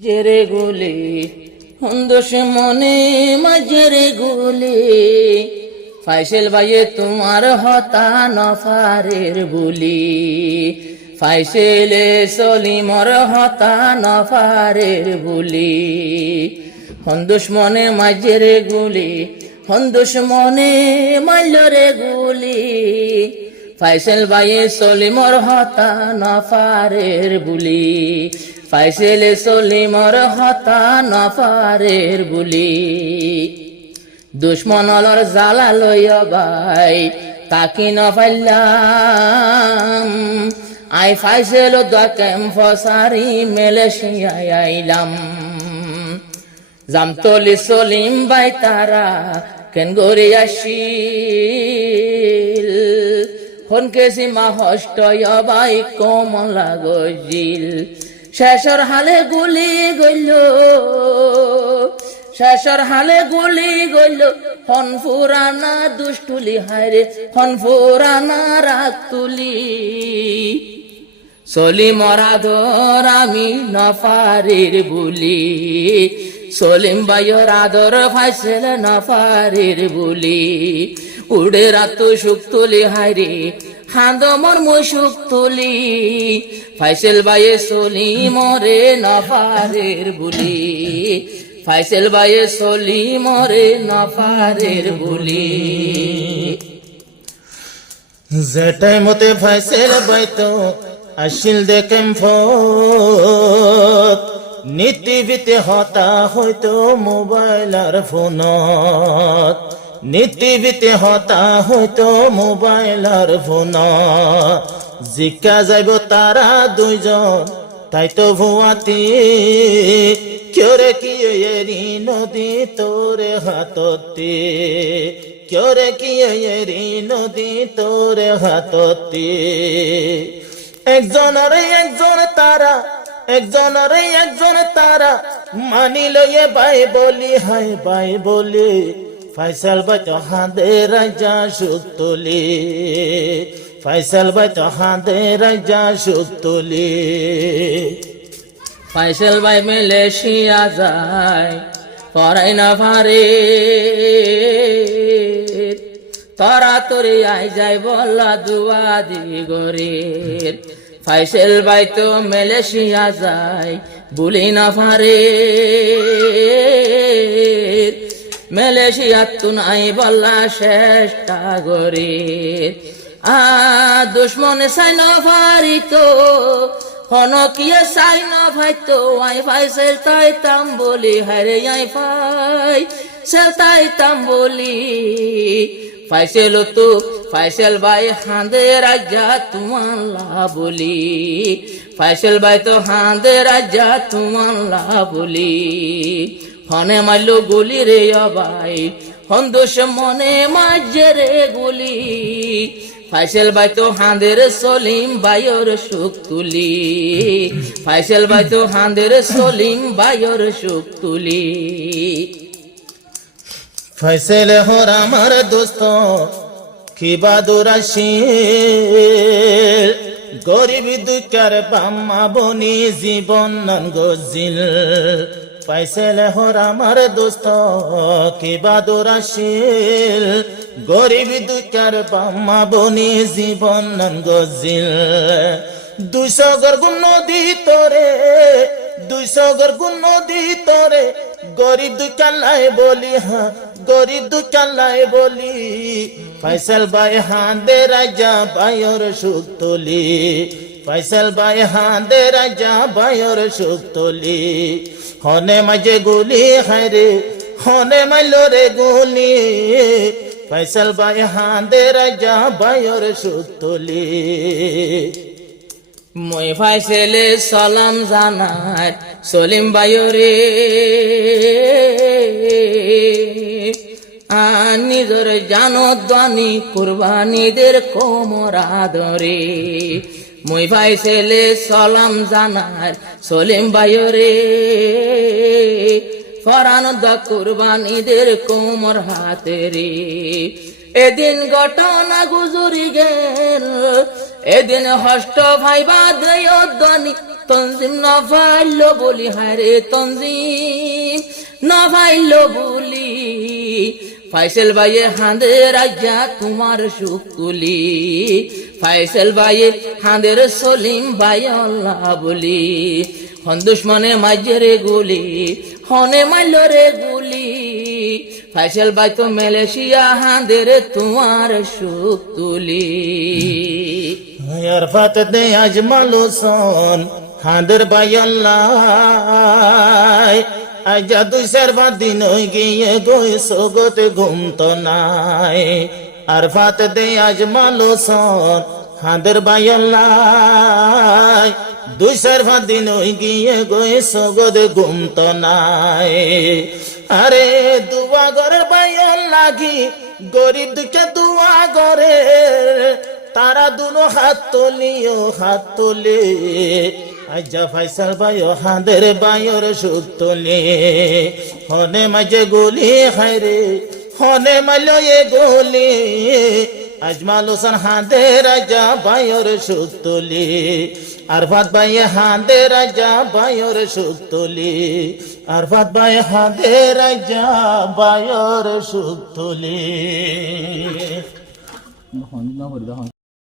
জেরে গুলি হন্দোষ মনে মাঝেরে গুলি ফাইসেল ভাইয়ে তোমার হতা নফারের বুলি ফাইসেলে সলিমর হতা নফারের বুলি হন্দোষ মনে মাঝেরে গুলি হন্দোষ মনে মাল্যরে গুলি ফাইসেল ভাইয়ে সলিমর হতা নফারের বুলি ফাইসেলে সলিমর হতা নফারের বুলি দুশ্মনলর জালা লইয়া ভাই তাকি নফাইলাম আই ফাইসেল দকেম ফসারি মেলেশিয়ায় আইলাম জামতলি সলিম ভাই তারা কেন গড়ে আসিল হনকে সীমা হষ্টয় ভাই কমলা গজিল শেষর হালে গুলি গইল শেষর হালে গুলি গইল হন ফুরানা দুষ্টুলি হায়রে হন ফুরানা রাগ তুলি সলিমর আদর আমি নফারির বুলি সলিম ভাইয়ের আদর ফাইসেল নফারির বুলি উড়ে রাত সুখ তুলি হায়রে হাঁদমর মই সুখ তুলি ফাইসেল ভাইয়ে সলিমরে নফারের বুলি ফাইসেল ভাইয়ে সলিমরে নফারের বুলি যে টাইমতে ফাইসেল বাইতো আসিল দেখেম ফত নীতিবিতে হতা হয়তো মোবাইল আর ফোনত নীতিবিতে হতা হয়তো মোবাইল আর ফোন জিকা যাইব তারা দুইজন তাই তো ভুয়াতি কিয়রে কি এরি নদী তোরে হাততে কিয়রে কি এরি নদী তোরে হাততে একজনরে একজন তারা একজনরে একজন তারা মানিল এ বাই বলি হাই বাই বলি ফাইসাল ভাই তো হাঁদে রাজা সুখ তুলি ফাইসাল ভাই তো হাঁদে রাজা সুখ তুলি ফাইসেল ভাই মেলেশিয়া যায় পড়াই না ভারে তরা তরি আই যাই বলা দুয়া দি গরের ফাইসেল ভাই তো মেলেশিয়া যায় বুলি না ভারে মেলেশিয়া তুন আই বল্লা শেষটা গরের দুশ্মনে সাই না ভারিতো হনকিয়ে সাই না ভাইতো আই ফাইসেল তাইতাম বলি হারে আই ফাইসেল তাইতাম বলি ফাইসেল তো ফাইসেল ভাই হাঁদে রাজা তুমাল্লা বলি ফাইসেল ভাই তো হাঁদে রাজা তুমাল্লা বলি হনে মাইলো গুলি রে ভাই হন্দোষ মনে মাঝে রে গুলি ফাইসেল ভাই তো হাঁদের সলিম ভাইয়ের সুখ তুলি ফাইসেল ভাই তো হাঁদের সলিম ভাইয়ের সুখ তুলি ফাইসেল হর আমার দোস্ত কি বাদুর আসিল গরিব দুঃখের বাম্মা বনি জীবন নন গজিল ফাইসেল হর আমার দোস্ত কি বাদুর আসিল গরিব দুঃখের বাম্মা বনি জীবন নন গজিল 200 গর্গুণ নদী তোরে 200 গর্গুণ নদী তোরে গরিব দুকালাই বলি হ্যাঁ গরিব দুকালাই বলি ফাইসেল ভাই হাঁদে রাজা ভাইয়ের সুখ তুলি ফাইসেল ভাই হাঁদে রাজা ভাইয়ের সুখ তুলি হনে মাঝে গুলি হায়রে হনে মাইলো রে গুলি ফাইসেল ভাই হাঁদে রাজা ভাইয়ের সুখ তুলি মই ফাইসেলে সালাম জানার সলিম ভাইরে নিজের জানো দানি কুরবানিদের কোমর আদরে মই ফাইসেলে সালাম জানার সলিম ভাইরে ফরান দা কুরবানিদের কোমর হাতে রে এদিন ঘটনা গুজরি গেল এদিন হষ্ট ভাইবা দয়নি তঞ্জিম নভাইল বলি হায়রে তঞ্জিম নভাইল বলি ফাইসেল ভাইয়ে হাঁদের রাজা তোমার সুখ তুলি ফাইসেল ভাইয়ে হাঁদের সলিম ভাই আল্লাহ বলি হন দুশ্মনে মাইজরে গুলি হনে মাইল রে গুলি ফাইসেল ভাই তো মালয়েশিয়া হাঁদের তোমার সুখ তুলি আরফাত দে আজমালো সন হাঁদের ভাই আল্লাহ আজা দুই চার পাঁচ দিন গিয়ে গই সগতে ঘুমতো নাই আরফাত দে আজমালো সন হাঁদের ভাই আল্লাহ দুই চার পাঁচ দিন গিয়ে গই সগতে ঘুমতো নাই আরে দুয়া ঘরের ভাই লাগি গরিব দুঃখে দুয়া ঘরে তারা দুনো হাত তুলিও হাত তুলে আজা ফাইসাল ভাইও হাঁদের ভাইয়ের সুখ তোলে হনে মাঝে গুলি হায়রে হনে মাইলো এ গুলি আজমাল হোসেন হাঁদের রাজা ভাইয়ের সুখ তোলে আরফাত ভাই হাঁদের রাজা ভাইয়ের সুখ তোলে আরফাত ভাই হাঁদের রাজা ভাইয়ের সুখ তোলে